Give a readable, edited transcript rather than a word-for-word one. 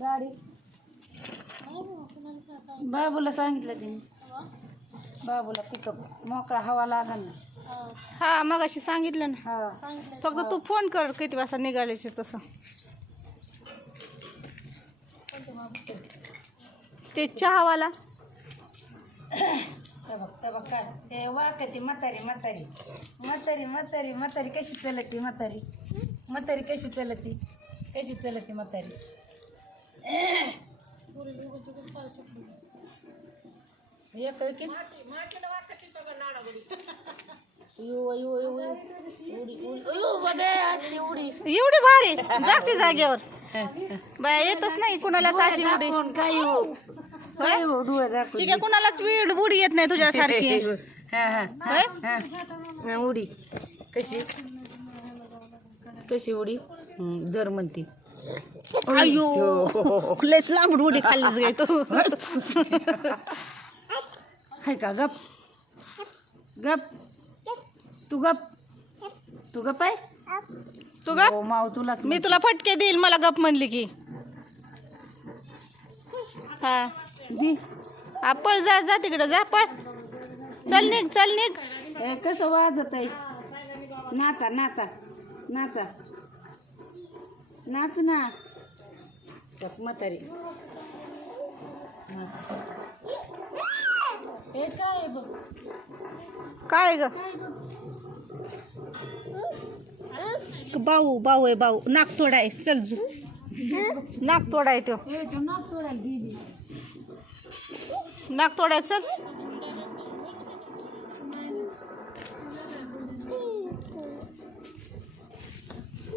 गाडी बाबूला सांगितलं तिने, बाबूला पिकअप मोकळा हवा लागल ना. हा मगाशी सांगितलं ना. हा फक्त तू फोन कर किती वाजता निघाल्याचे तसं. ते चहावाला ते बघ काय ते वाकती म्हातारी म्हातारी म्हातारी म्हातारी म्हातारी कशी चलती म्हातारी म्हातारी कशी चलती म्हातारी. एक की एवढी भारी जागती जागेवर बाया येतच नाही कुणालाच अशी उडी. काही हो काय हो डोळे दाखव ठीक आहे, कुणालाच उडी येत नाही तुझ्यासारखी. उडी कशी कशी उडी दर म्हणते. अयो लयच लांबून उडी खाल्लीच गे तू. हाय का गप गप तू गप तू गप आहे तू गप. माव तुलाच मी तुला फटके देईल मला गप म्हणली की. हा जी पळ जा जा तिकडं जा पळ. चल निघ चल निघ. कसं वाजत आहे. नाचा नाचा नाचा नाच ना म्हातारी. हे काय बघ काय ग बाऊ बाऊ आहे बाऊ. नाक तोडा आहे चल जू. नाक तोडा आहे तो नाक तोडायला दिली. नाक तोडाय चल.